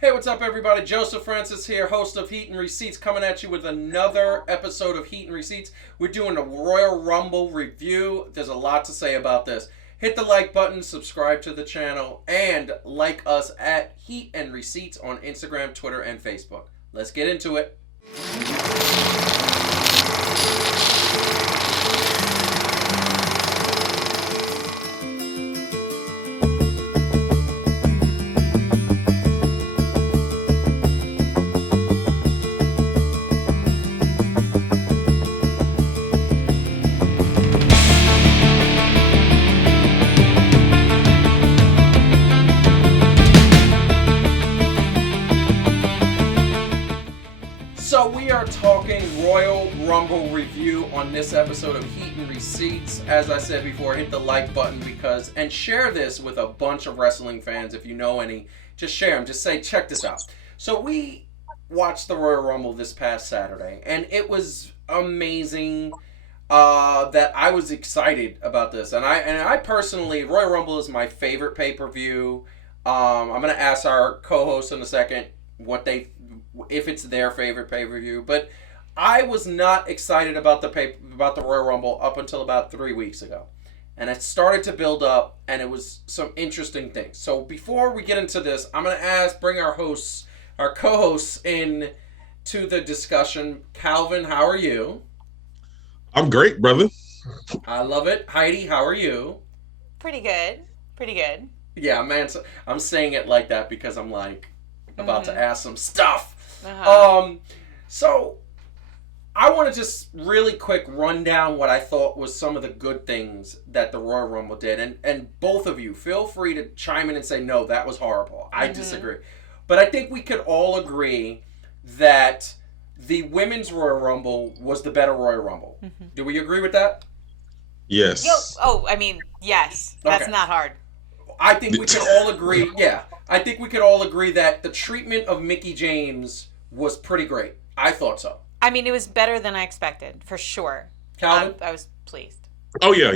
Hey, what's up, everybody? Joseph Francis here, host of Heat and Receipts, coming at you with another episode of Heat and Receipts. We're doing a Royal Rumble review. There's a lot to say about this. Hit the like button, subscribe to the channel, and like us at Heat and Receipts on Instagram, Twitter, and Facebook. Let's get into it. So we are talking Royal Rumble review on this episode of Heat and Receipts. As I said before, hit the like button and share this with a bunch of wrestling fans if you know any. Just share them. Just say, check this out. So we watched the Royal Rumble this past Saturday, and it was amazing that I was excited about this. And I personally, Royal Rumble is my favorite pay-per-view. I'm going to ask our co-host in a second if it's their favorite pay-per-view, but I was not excited about the Royal Rumble up until about 3 weeks ago, and it started to build up, and it was some interesting things. So before we get into this, I'm gonna bring our co-hosts in to the discussion. Calvin, how are you? I'm great, brother. I love it. Heidi, how are you? Pretty good. Yeah, man. So I'm saying it like that because I'm like about to ask some stuff. So I want to just really quick run down what I thought was some of the good things that the Royal Rumble did. And both of you, feel free to chime in and say, no, that was horrible. I disagree. But I think we could all agree that the Women's Royal Rumble was the better Royal Rumble. Do we agree with that? Yes. Yes. That's Okay. not hard. I think we could all agree, I think we could all agree that the treatment of Mickie James was pretty great. I thought so. I mean, it was better than I expected, for sure. Calvin? I was pleased. Oh yeah.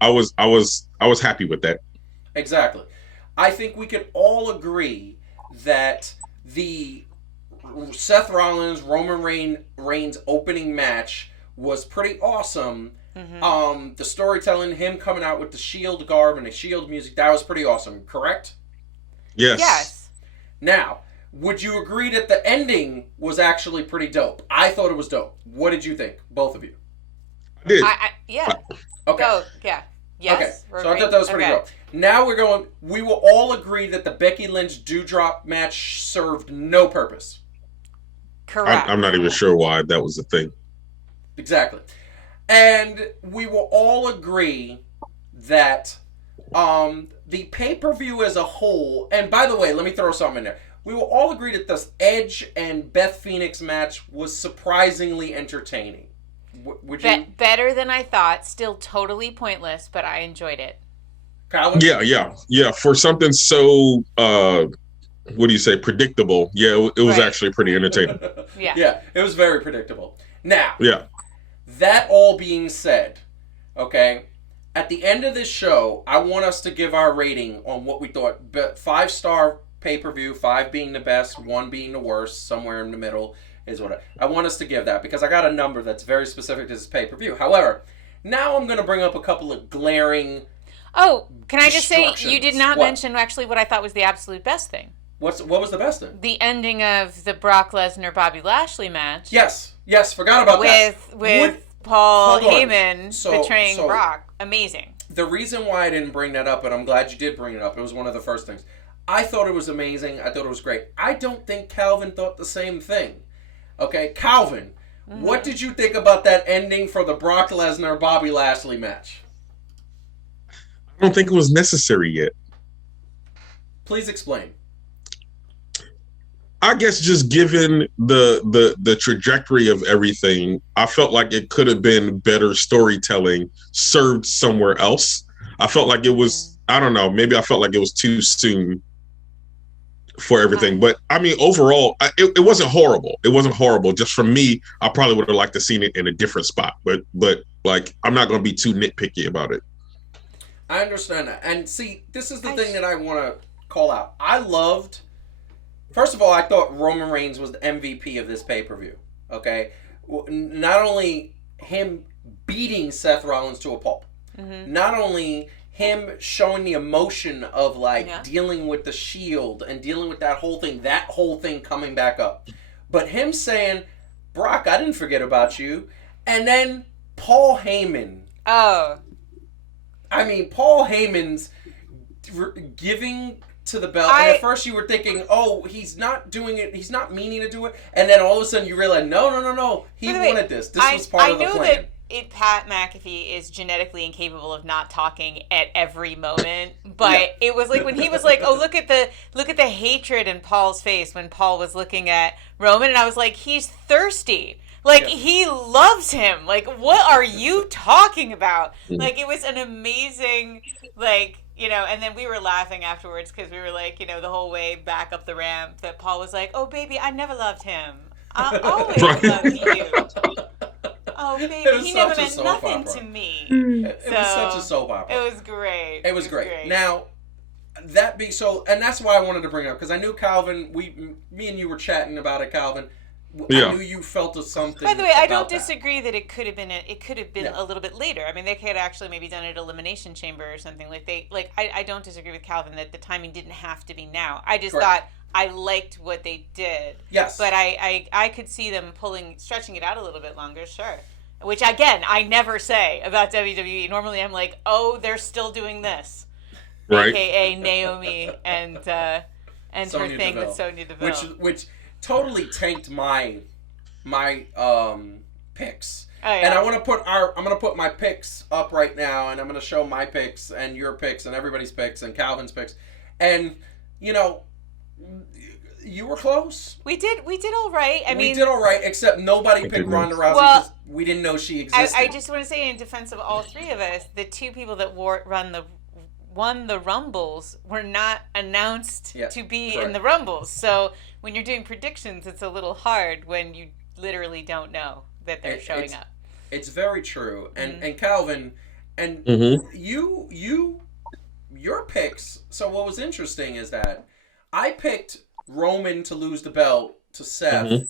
I was happy with that. Exactly. I think we could all agree that the Seth Rollins Roman Reigns opening match was pretty awesome. The storytelling, him coming out with the Shield garb and the Shield music, that was pretty awesome, correct? Yes. Now, would you agree that the ending was actually pretty dope? I thought it was dope. What did you think, both of you? I did. Yeah. Okay. Oh, yeah. Yes. Okay. So I thought that was pretty dope. Now we will all agree that the Becky Lynch Doudrop match served no purpose. Correct. I'm not even sure why that was a thing. Exactly. And we will all agree that the pay-per-view as a whole, and by the way, let me throw something in there. We will all agree that the Edge and Beth Phoenix match was surprisingly entertaining. Would you? Better than I thought. Still totally pointless, but I enjoyed it. Calvin? Yeah. For something so, what do you say, predictable? Yeah, it was actually pretty entertaining. Yeah, it was very predictable. Now, Yeah. that all being said, okay, at the end of this show, I want us to give our rating on what we thought. 5-star pay-per-view, 5 being the best, 1 being the worst, somewhere in the middle is what I want us to give that, because I got a number that's very specific to this pay-per-view. However, now I'm going to bring up a couple of glaring... Oh, can I just say, you did not What? mention actually what I thought was the absolute best thing. What was the best thing? The ending of the Brock Lesnar-Bobby Lashley match. Yes, forgot about that. With Paul hold on. Heyman betraying Brock. Amazing. The reason why I didn't bring that up, and I'm glad you did bring it up, it was one of the first things. I thought it was amazing. I thought it was great. I don't think Calvin thought the same thing. Okay, Calvin, what did you think about that ending for the Brock Lesnar-Bobby Lashley match? I don't think it was necessary yet. Please explain. I guess just given the trajectory of everything, I felt like it could have been better storytelling served somewhere else. I felt like it was, I don't know, maybe I felt like it was too soon for everything. But I mean, overall, it wasn't horrible. It wasn't horrible. Just for me, I probably would have liked to seen it in a different spot. But like, I'm not going to be too nitpicky about it. I understand that. And see, this is the thing that I want to call out. I loved First of all, I thought Roman Reigns was the MVP of this pay-per-view. Okay? Not only him beating Seth Rollins to a pulp, not only him showing the emotion of dealing with the Shield and dealing with that whole thing coming back up, but him saying, Brock, I didn't forget about you. And then Paul Heyman. Oh. I mean, Paul Heyman's giving to the belt. And at first you were thinking, oh, he's not doing it. He's not meaning to do it. And then all of a sudden you realize, no. He wanted this. This was part of the plan. I know that Pat McAfee is genetically incapable of not talking at every moment, but it was like when he was like, oh, look at the hatred in Paul's face when Paul was looking at Roman, and I was like, he's thirsty. Like, he loves him. Like, what are you talking about? Like, it was an amazing, and then we were laughing afterwards because we were like, the whole way back up the ramp that Paul was like, oh, baby, I never loved him. I always loved you. Oh, baby, he never meant nothing to me. It was such a soap opera. It was great. It was great. Now, that being so, and that's why I wanted to bring it up, because I knew Calvin, me and you were chatting about it, Calvin. I knew you felt something. By the way, I don't disagree that it could have been a little bit later. I mean, they could have actually maybe done it at Elimination Chamber or something. I don't disagree with Calvin that the timing didn't have to be now. I just thought I liked what they did. Yes. But I could see them stretching it out a little bit longer, sure. Which, again, I never say about WWE. Normally I'm like, oh, they're still doing this. Right. AKA Naomi and her Sonya thing Deville. with Sonya Deville. Which totally tanked my picks. Oh, yeah. And I'm gonna put my picks up right now, and I'm gonna show my picks and your picks and everybody's picks and Calvin's picks. And you were close. We did all right. We did all right, except nobody picked Ronda Rousey because we didn't know she existed. I just want to say, in defense of all three of us, the two people that won the Rumbles were not announced to be in the Rumbles. So when you're doing predictions, it's a little hard when you literally don't know that they're showing up. It's very true. And Calvin, and your picks. So what was interesting is that I picked Roman to lose the belt to Seth.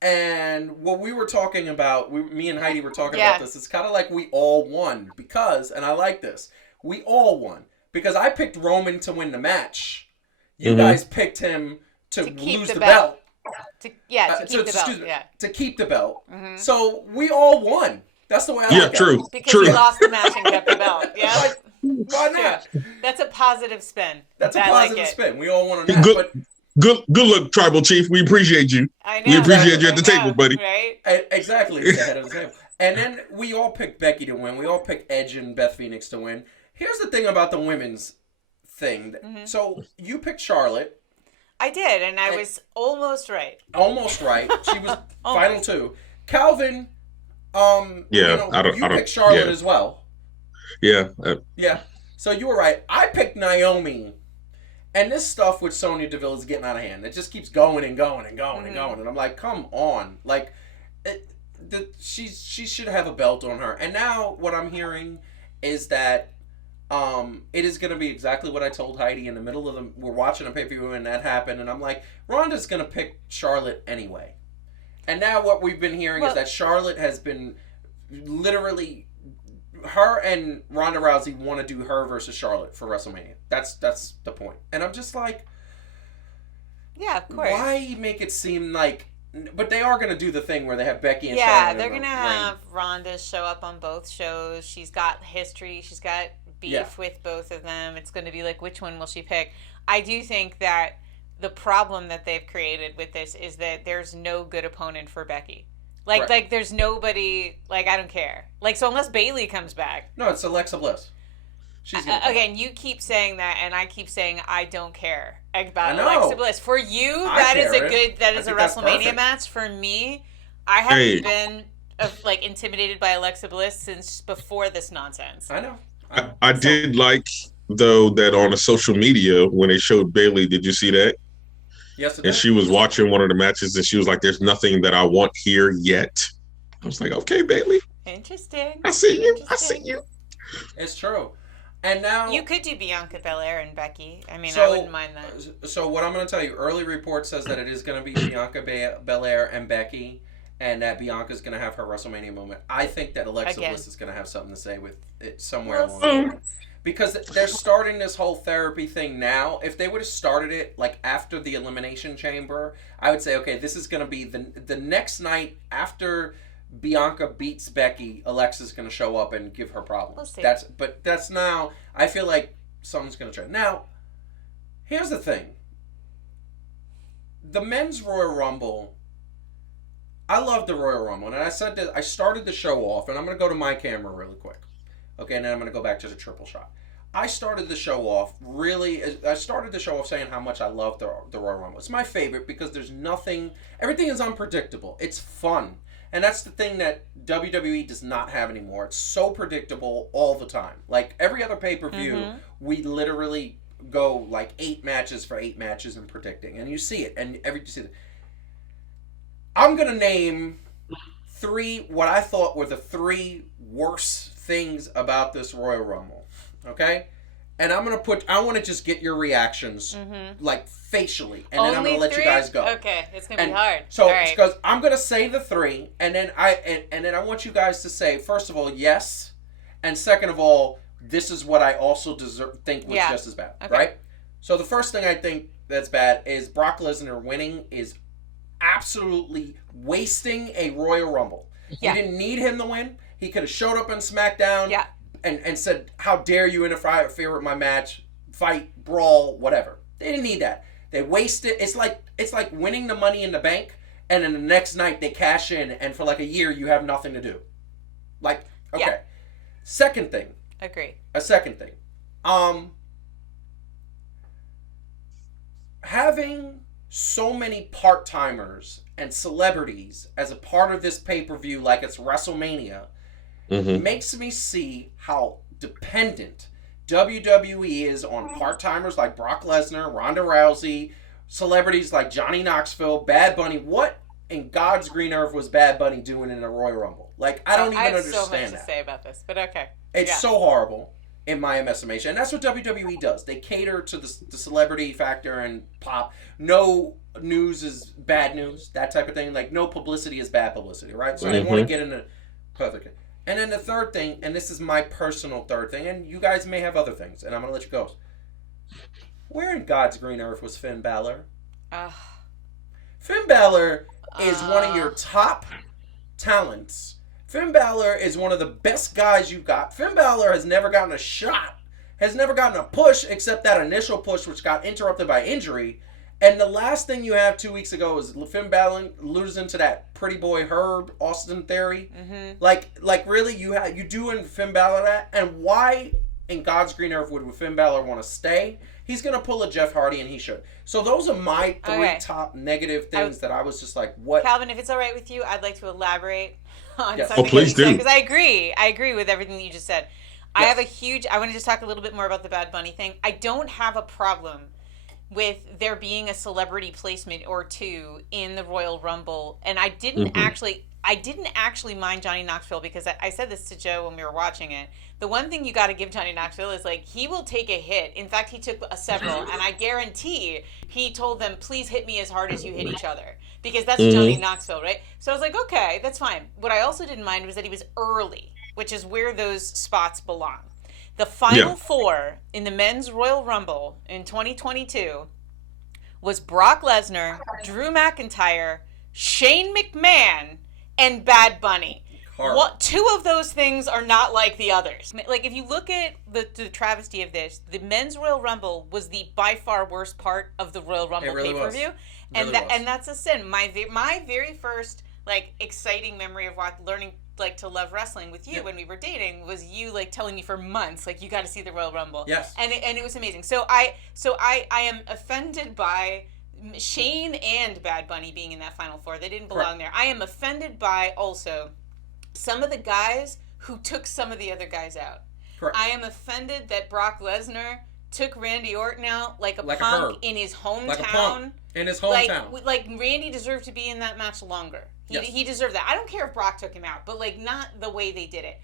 And what we were talking about, me and Heidi were talking about this, it's kind of like we all won because, and I like this, we all won. Because I picked Roman to win the match. You guys picked him to lose the belt. To keep the belt. To keep the belt. So we all won. That's the way I look at it. Because he lost the match and kept the belt. Yeah. Why not? That's a positive spin. That's a positive spin. We all won on that. Good look, Tribal Chief. We appreciate you. I know. We appreciate you at the table, buddy. Right? Exactly. At the head of the table. And then we all picked Becky to win. We all picked Edge and Beth Phoenix to win. Here's the thing about the women's thing. So you picked Charlotte. I did, and I was almost right. Almost right. She was final two. Calvin, you picked Charlotte as well. Yeah. Yeah. So you were right. I picked Naomi. And this stuff with Sonya Deville is getting out of hand. It just keeps going and going and going and going. And I'm like, come on. Like, she should have a belt on her. And now what I'm hearing is that it is going to be exactly what I told Heidi in the middle of we're watching a pay-per-view and that happened. And I'm like, Ronda's going to pick Charlotte anyway. And now what we've been hearing is that Charlotte has been literally... Her and Ronda Rousey want to do her versus Charlotte for WrestleMania. That's the point. And I'm just like... Yeah, of course. Why make it seem like... But they are going to do the thing where they have Becky and Charlotte. Yeah, they're going to have Ronda show up on both shows. She's got history. She's got beef with both of them. It's going to be like, which one will she pick? I do think that the problem that they've created with this is that there's no good opponent for Becky. Like there's nobody, I don't care. So unless Bayley comes back. No, it's Alexa Bliss. She's again, you keep saying that, and I keep saying I don't care about Alexa Bliss. For you, that is a WrestleMania match. For me, I haven't been intimidated by Alexa Bliss since before this nonsense. I know. I did like, though, that on the social media when they showed Bayley. Did you see that? Yes, and she was watching one of the matches, and she was like, "There's nothing that I want here yet." I was like, "Okay, Bayley. Interesting. I see you. I see you." It's true. And now you could do Bianca Belair and Becky. I mean, I wouldn't mind that. So what I'm going to tell you, early report says that it is going to be Bianca Belair and Becky, and that Bianca's going to have her WrestleMania moment. I think that Alexa Bliss is going to have something to say with it somewhere along the line. Because they're starting this whole therapy thing now. If they would have started it like after the Elimination Chamber, I would say, okay, this is going to be the next night after Bianca beats Becky. Alexa's going to show up and give her problems. We'll see. That's now. I feel like something's going to try. Now, here's the thing. The men's Royal Rumble. I love the Royal Rumble, and I said that I started the show off, and I'm going to go to my camera really quick. Okay, and then I'm going to go back to the triple shot. I started the show off saying how much I love the Royal Rumble. It's my favorite because everything is unpredictable. It's fun. And that's the thing that WWE does not have anymore. It's so predictable all the time. Like every other pay-per-view, we literally go like 8 matches for 8 matches and predicting. And you see it. And you see it. I'm going to name what I thought were the 3 worst things about this Royal Rumble, okay? And I want to just get your reactions, like facially, and then I'm going to let you guys go. Okay, it's going to be hard. So, because I'm going to say the 3, and then I want you guys to say, first of all, yes, and second of all, this is what I also think was just as bad, right? So the first thing I think that's bad is Brock Lesnar winning is absolutely wasting a Royal Rumble. You didn't need him to win. He could have showed up on SmackDown and said, how dare you interfere with my match, fight, brawl, whatever. They didn't need that. They wasted. It's like winning the Money in the Bank, and then the next night they cash in, and for like a year you have nothing to do. Like, okay. Yeah. Second thing. Agree. A second thing. Having so many part-timers and celebrities as a part of this pay-per-view like it's WrestleMania makes me see how dependent WWE is on part-timers like Brock Lesnar, Ronda Rousey, celebrities like Johnny Knoxville, Bad Bunny. What in God's green earth was Bad Bunny doing in a Royal Rumble? Like, I don't even understand that. I have so much to say about this, but okay. It's so horrible in my estimation. And that's what WWE does. They cater to the celebrity factor and pop. No news is bad news, that type of thing. Like, no publicity is bad publicity, right? So they want to get into perfect. And then the third thing, and this is my personal third thing, and you guys may have other things, and I'm going to let you go. Where in God's green earth was Finn Balor? Finn Balor is one of your top talents. Finn Balor is one of the best guys you've got. Finn Balor has never gotten a shot, has never gotten a push, except that initial push, which got interrupted by injury. And the last thing you have 2 weeks ago is Finn Balor losing to that pretty boy Herb, Austin Theory. Like really, you doing Finn Balor that? And why in God's green earth would Finn Balor want to stay? He's going to pull a Jeff Hardy, and he should. So those are my 3 top negative things that I was just like, what? Calvin, if it's all right with you, I'd like to elaborate on something. Oh, please do. Because I agree with everything that you just said. Yes. I want to just talk a little bit more about the Bad Bunny thing. I don't have a problem with there being a celebrity placement or 2 in the Royal Rumble, and I didn't actually mind Johnny Knoxville, because I said this to Joe when we were watching it. The one thing you got to give Johnny Knoxville is, like, he will take a hit. In fact, he took several, and I guarantee he told them, please hit me as hard as you hit each other, because that's Johnny Knoxville, right? So I was like, okay, that's fine. What I also didn't mind was that he was early, which is where those spots belong. The final 4 in the men's Royal Rumble in 2022 was Brock Lesnar, Drew McIntyre, Shane McMahon, and Bad Bunny. 2 of those things are not like the others. Like, if you look at the travesty of this, the men's Royal Rumble was the by far worst part of the Royal Rumble pay-per-view. And that's a sin. My very first, like, exciting memory of learning, like, to love wrestling with you when we were dating was you, like, telling me for months, like, you got to see the Royal Rumble. Yes. And it was amazing. So I am offended by Shane and Bad Bunny being in that Final 4. They didn't belong there. I am offended by also some of the guys who took some of the other guys out. Correct. I am offended that Brock Lesnar took Randy Orton out like a punk in his hometown. Like a punk in his hometown. Like Randy deserved to be in that match longer. He deserved that. I don't care if Brock took him out, but, like, not the way they did it.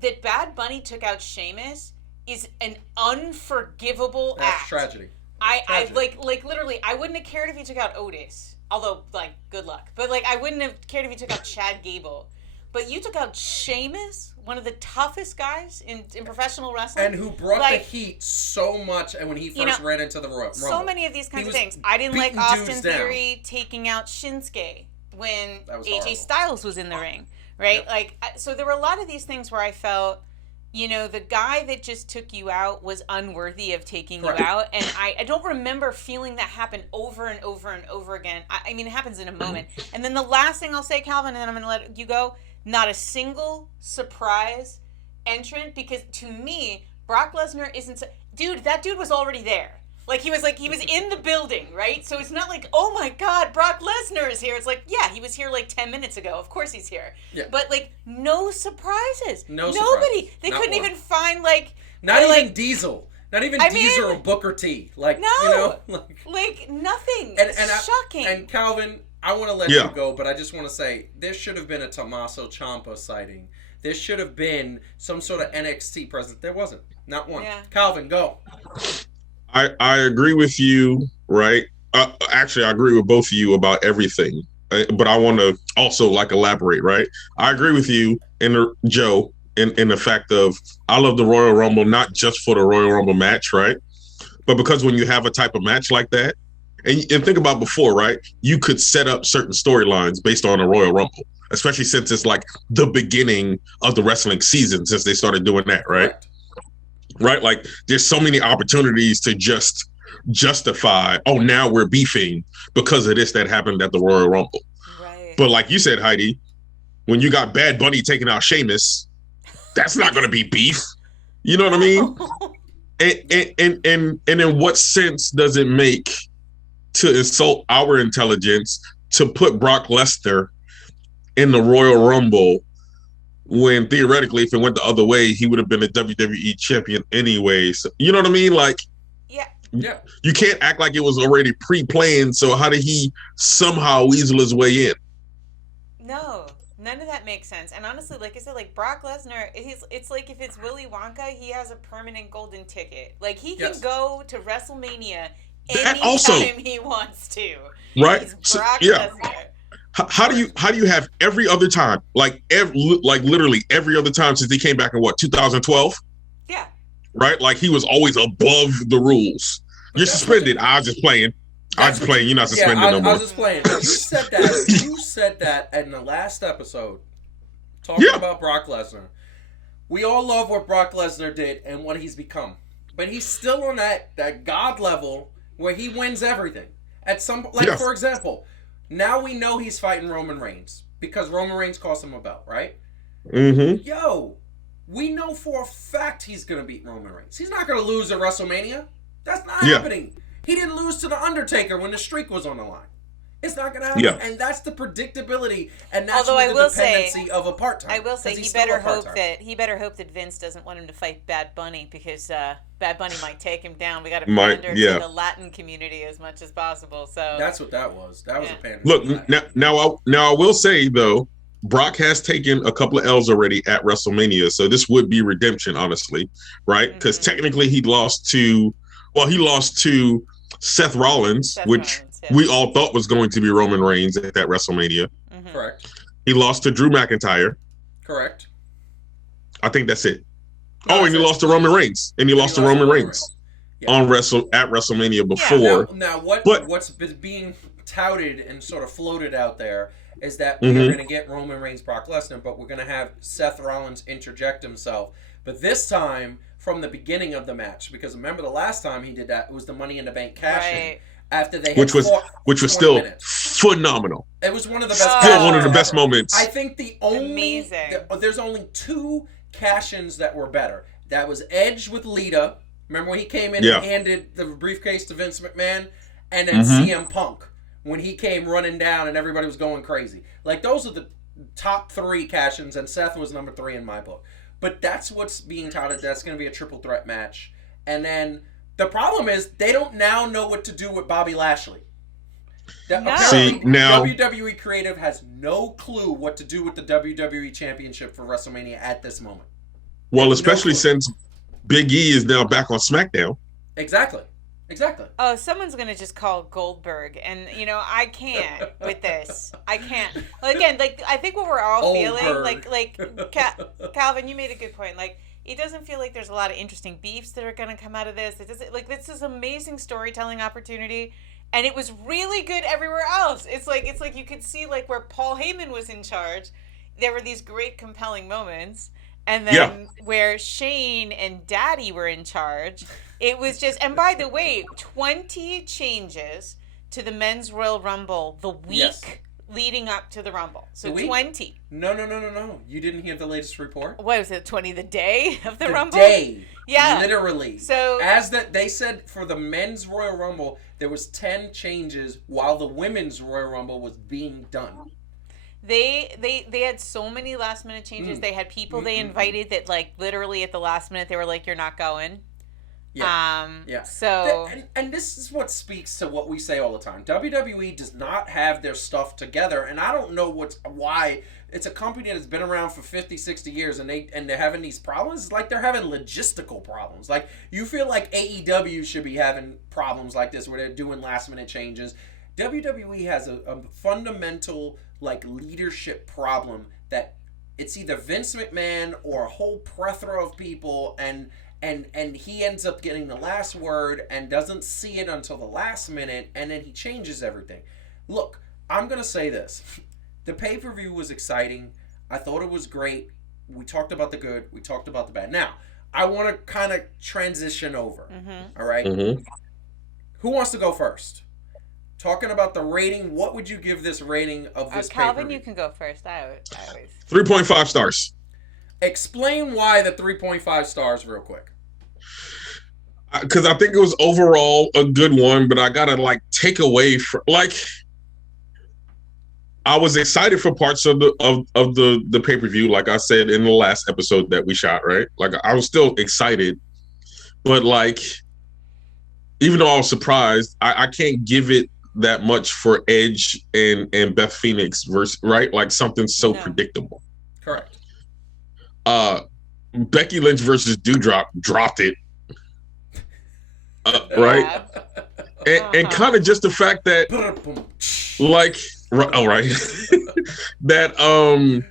That Bad Bunny took out Sheamus is an unforgivable That's act. tragedy. I like literally, I wouldn't have cared if he took out Otis. Although, like, good luck. But, like, I wouldn't have cared if he took out Chad Gable. But you took out Sheamus, one of the toughest guys in professional wrestling. And who brought the heat so much and when he first ran into the Royal Rumble. So many of these kinds of things. I didn't like Austin Theory taking out Shinsuke when AJ Styles was in the ring, right? Yep. Like, so there were a lot of these things where I felt, you know, the guy that just took you out was unworthy of taking you out. And I don't remember feeling that happen over and over and over again. I mean, it happens in a moment. And then the last thing I'll say, Calvin, and then I'm going to let you go, not a single surprise entrant, because to me, Brock Lesnar isn't... Dude, that dude was already there. He was in the building, right? So it's not like, oh my God, Brock Lesnar is here. It's like, yeah, he was here like 10 minutes ago. Of course he's here. Yeah. But like, no surprises. Nobody. Surprises. They couldn't even find like... Not even Diesel. Not even Diesel or Booker T. Like, no. You know? Like nothing. And shocking. And Calvin, I want to let you go, but I just want to say, there should have been a Tommaso Ciampa sighting. There should have been some sort of NXT presence. There wasn't. Not one. Yeah. Calvin, go. I agree with you, right? Actually, I agree with both of you about everything, but I want to also elaborate, right? I agree with you, Joe, in the fact of I love the Royal Rumble not just for the Royal Rumble match, right? But because when you have a type of match like that, and think about before, right? You could set up certain storylines based on a Royal Rumble, especially since it's like the beginning of the wrestling season since they started doing that, right? Right? Like, there's so many opportunities to just justify, oh, now we're beefing because of this that happened at the Royal Rumble. Right. But like you said, Heidi, when you got Bad Bunny taking out Sheamus, that's not going to be beef. You know what I mean? And in what sense does it make to insult our intelligence to put Brock Lesnar in the Royal Rumble when theoretically, if it went the other way, he would have been a WWE champion anyway? So, you know what I mean? Like, yeah, you can't act like it was already pre-planned. So how did he somehow weasel his way in? No, none of that makes sense. And honestly, like I said, like Brock Lesnar, it's like if it's Willy Wonka, he has a permanent golden ticket. Like he can go to WrestleMania anytime he wants to. Right? He's Brock Lesnar. How do you have every other time, like literally every other time since he came back in 2012? Yeah. Right? Like he was always above the rules. You're suspended. I was just playing. You're not suspended no more. I was just playing. You said that in the last episode, talking about Brock Lesnar. We all love what Brock Lesnar did and what he's become, but he's still on that God level where he wins everything. At some for example. Now we know he's fighting Roman Reigns because Roman Reigns cost him a belt, right? Mm-hmm. Yo, we know for a fact he's going to beat Roman Reigns. He's not going to lose at WrestleMania. That's not happening. He didn't lose to The Undertaker when the streak was on the line. It's not going to happen. Yeah. And that's the predictability and that's the dependency of a part-time. I will say he better hope that Vince doesn't want him to fight Bad Bunny because Bad Bunny might take him down. We got to pander to the Latin community as much as possible. So that's what that was. That was a pander. Look, now I will say though, Brock has taken a couple of L's already at WrestleMania, so this would be redemption, honestly, right? Because technically he lost to Seth Rollins, which we all thought was going to be Roman Reigns at that WrestleMania. Mm-hmm. Correct. He lost to Drew McIntyre. Correct. I think that's it. And he lost to Roman Reigns. And he lost to Roman Reigns at WrestleMania before. Now what's being touted and sort of floated out there is that we're going to get Roman Reigns, Brock Lesnar, but we're going to have Seth Rollins interject himself. But this time, from the beginning of the match, because remember the last time he did that, it was the Money in the Bank cash-in. After they had which was still phenomenal. It was one of the best. Still one of the best moments. I think there's only two cash-ins that were better. That was Edge with Lita. Remember when he came in and handed the briefcase to Vince McMahon, and then CM Punk when he came running down and everybody was going crazy. Like those are the top three cash-ins, and Seth was number 3 in my book. But that's what's being touted. That's going to be a triple threat match, and then. The problem is they don't now know what to do with Bobby Lashley. WWE Creative has no clue what to do with the WWE Championship for WrestleMania at this moment. Well, especially since Big E is now back on SmackDown. Exactly. Oh, someone's gonna just call Goldberg, and I can't with this. I can't. Well, again, like I think what we're all feeling, Calvin, you made a good point. Like it doesn't feel like there's a lot of interesting beefs that are gonna come out of this. It doesn't like this is amazing storytelling opportunity, and it was really good everywhere else. It's like you could see like where Paul Heyman was in charge, there were these great compelling moments. And then where Shane and Daddy were in charge, it was just, and by the way, 20 changes to the Men's Royal Rumble the week leading up to the Rumble. So 20. No. You didn't hear the latest report? What was it, 20 the day of the Rumble? The day. Yeah. Literally. So they said for the Men's Royal Rumble, there was 10 changes while the Women's Royal Rumble was being done. They had so many last minute changes. They had people they invited that like literally at the last minute they were like, "You're not going." Yeah. So and this is what speaks to what we say all the time. WWE does not have their stuff together, and I don't know why. It's a company that's been around for 50, 60 years, and they're having these problems. It's like they're having logistical problems. Like you feel like AEW should be having problems like this where they're doing last minute changes. WWE has a fundamental like leadership problem that it's either Vince McMahon or a whole plethora of people and he ends up getting the last word and doesn't see it until the last minute and then he changes everything. Look, I'm going to say this. The pay-per-view was exciting. I thought it was great. We talked about the good. We talked about the bad. Now, I want to kind of transition over. All right? Who wants to go first? Talking about the rating, what would you give this rating of this Calvin, pay-per-view? you can go first. I always 3.5 stars. Explain why the 3.5 stars real quick. Because I think it was overall a good one, but I gotta like take away from like I was excited for parts of the pay-per-view, like I said in the last episode that we shot, right? Like I was still excited, but like even though I was surprised, I can't give it that much for Edge and Beth Phoenix versus right, like something so predictable. Correct. Becky Lynch versus Doudrop dropped it, right? And kind of just the fact that, like, that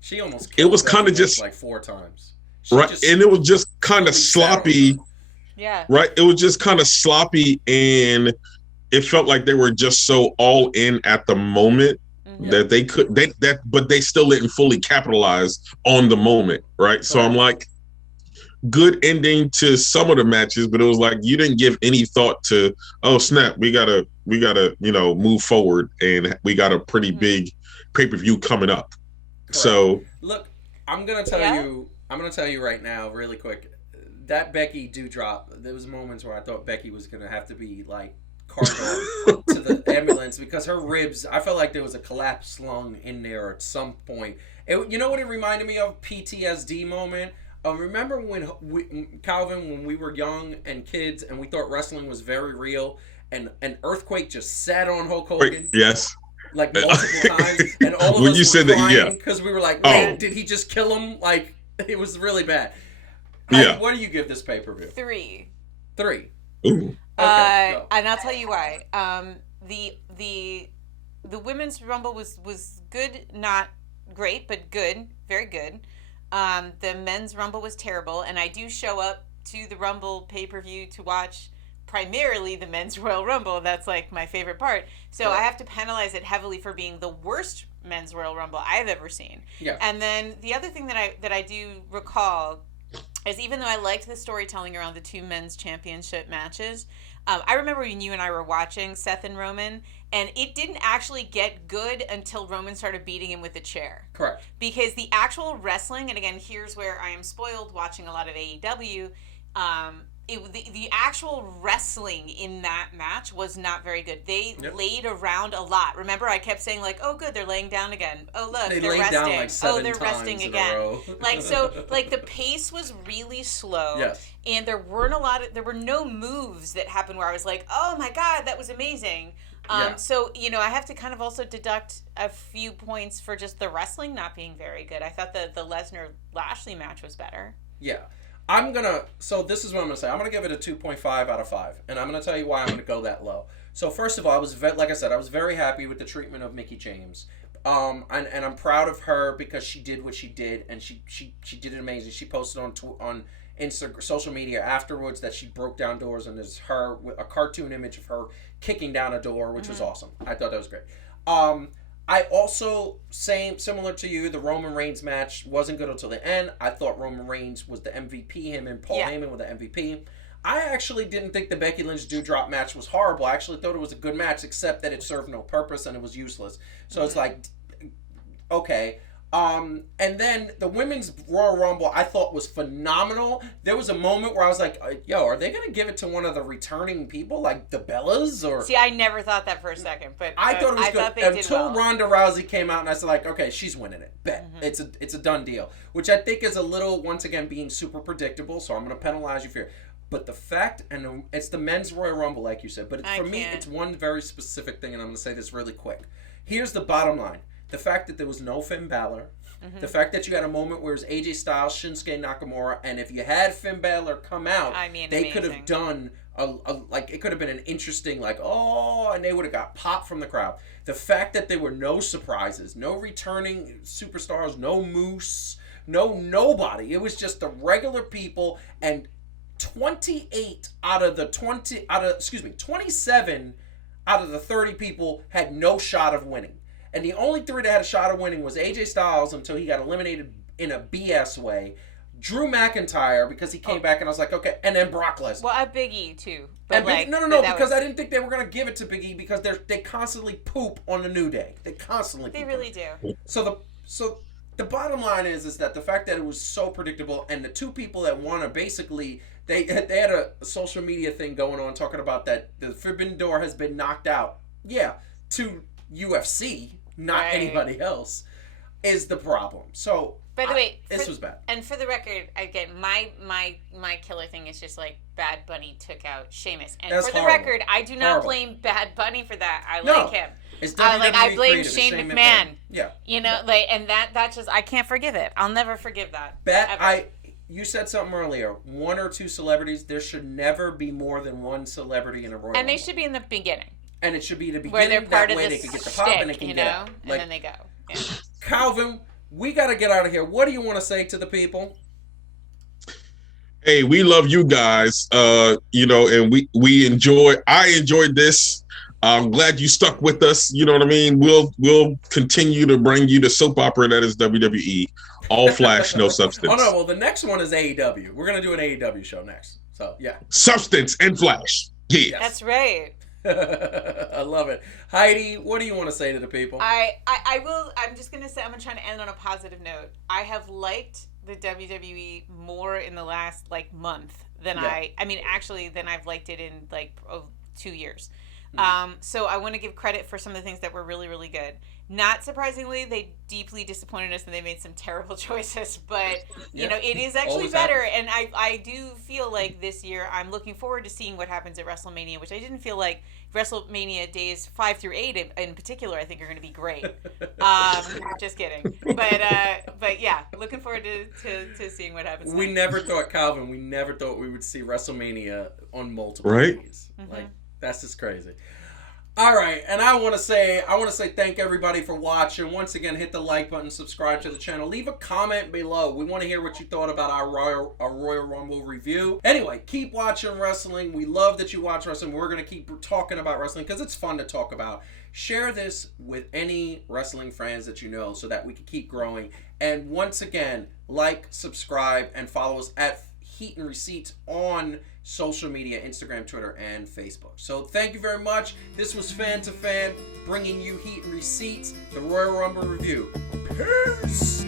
she almost it was kind of just like 4 times, and it was just kind of sloppy. Yeah. Right. It was just kind of sloppy and it felt like they were just so all in at the moment that but they still didn't fully capitalize on the moment. Right. So I'm like, good ending to some of the matches, but it was like you didn't give any thought to, oh snap, we gotta, move forward and we got a pretty big pay-per-view coming up. Correct. So look, I'm gonna tell you right now, really quick. That Becky Doudrop, there was moments where I thought Becky was going to have to be, like, carted to the ambulance because her ribs, I felt like there was a collapsed lung in there at some point. You know what it reminded me of? PTSD moment. Remember when, Calvin, when we were young and kids and we thought wrestling was very real and an earthquake just sat on Hulk Hogan? Yes. Like, multiple times. And all of when us you were said crying because we were like, wait, did he just kill him? Like, it was really bad. What do you give this pay-per-view? 3. 3. Ooh. Okay, and I'll tell you why. The Women's Rumble was good, not great, but good, very good. The Men's Rumble was terrible, and I do show up to the Rumble pay-per-view to watch primarily the Men's Royal Rumble. That's like my favorite part. So I have to penalize it heavily for being the worst Men's Royal Rumble I've ever seen. Yeah. And then the other thing that I do recall is even though I liked the storytelling around the 2 men's championship matches, I remember when you and I were watching Seth and Roman, and it didn't actually get good until Roman started beating him with a chair. Correct. Because the actual wrestling, and again, here's where I am spoiled watching a lot of AEW, the actual wrestling in that match was not very good. They laid around a lot. Remember, I kept saying like, "Oh, good, they're laying down again. Oh, look, they're resting. Down like 7 they're times resting in again." a row. Like so, like the pace was really slow. Yes. And there were no moves that happened where I was like, "Oh my god, that was amazing." So I have to kind of also deduct a few points for just the wrestling not being very good. I thought the Lesnar Lashley match was better. Yeah. So this is what I'm gonna say. I'm gonna give it a 2.5 out of 5, and I'm gonna tell you why I'm gonna go that low. So first of all, like I said, I was very happy with the treatment of Mickie James. And I'm proud of her because she did what she did, and she did it amazing. She posted on Instagram, social media afterwards that she broke down doors, and there's her with a cartoon image of her kicking down a door, which was awesome. I thought that was great. I also, similar to you, the Roman Reigns match wasn't good until the end. I thought Roman Reigns was the MVP. Him and Paul Heyman were the MVP. I actually didn't think the Becky Lynch Doudrop match was horrible. I actually thought it was a good match, except that it served no purpose and it was useless. So it's like, okay. And then the women's Royal Rumble I thought was phenomenal. There was a moment where I was like, yo, are they going to give it to one of the returning people, like the Bellas? Or See, I never thought that for a second, but I thought it was good they until did well. Ronda Rousey came out, and I said, like, okay, she's winning it. Bet. It's a done deal, which I think is a little, once again, being super predictable, so I'm going to penalize you for it. But the fact, and it's the men's Royal Rumble, like you said, but for me, it's one very specific thing, and I'm going to say this really quick. Here's the bottom line. The fact that there was no Finn Balor, the fact that you had a moment where it was AJ Styles, Shinsuke Nakamura, and if you had Finn Balor come out, they could have done, like, it could have been an interesting, like, and they would have got popped from the crowd. The fact that there were no surprises, no returning superstars, no Moose, no nobody. It was just the regular people, and 27 out of the 30 people had no shot of winning. And the only 3 that had a shot of winning was AJ Styles until he got eliminated in a BS way. Drew McIntyre, because he came back, and I was like, okay. And then Brock Lesnar. Well, Big E, too. But no, because I didn't think they were going to give it to Big E because they constantly poop on the New Day. They really do. So the bottom line is that the fact that it was so predictable, and the 2 people that won are basically... They had a social media thing going on talking about that the Forbidden Door has been knocked out. Yeah, to UFC, not anybody else, is the problem. So, by the way, this was bad. And for the record, again, my killer thing is just like Bad Bunny took out Sheamus. And That's for the horrible. record, I do not blame Bad Bunny for that. I No. like him. It's I blame creative. Shane McMahon. Yeah. You know, and that just, I can't forgive it. I'll never forgive that. You said something earlier. 1 or 2 celebrities. There should never be more than 1 celebrity in a Royal Rumble. And they should be in the beginning. And it should be the beginning. Where they're part of way the they can get the shtick, pop and they can get out. And then they go. Yeah. Calvin, we got to get out of here. What do you want to say to the people? Hey, we love you guys. And I enjoyed this. I'm glad you stuck with us. You know what I mean? We'll continue to bring you the soap opera that is WWE. All flash, no substance. Oh, no. Well, the next one is AEW. We're going to do an AEW show next. So, yeah. Substance and flash. Yeah. Yes. That's right. I love it. Heidi, what do you want to say to the people? I'm just going to say, I'm going to try to end on a positive note. I have liked the WWE more in the last, month than than I've liked it in, 2 years. So I want to give credit for some of the things that were really, really good. Not surprisingly, they deeply disappointed us and they made some terrible choices, but it is actually better. And I do feel like this year I'm looking forward to seeing what happens at WrestleMania, which I didn't feel like WrestleMania days 5 through 8 in particular, I think are going to be great. Just kidding. But yeah, looking forward to seeing what happens. We never thought we would see WrestleMania on multiple days. Mm-hmm. That's just crazy. All right, and I want to say thank everybody for watching. Once again, hit the like button, subscribe to the channel, leave a comment below. We want to hear what you thought about our Royal Rumble review. Anyway, keep watching wrestling. We love that you watch wrestling. We're going to keep talking about wrestling because it's fun to talk about. Share this with any wrestling fans that you know so that we can keep growing. And once again, like, subscribe, and follow us at Heat and Receipts on social media, Instagram, Twitter, and Facebook. So thank you very much. This was Fan to Fan, bringing you Heat and Receipts, the Royal Rumble review. Peace!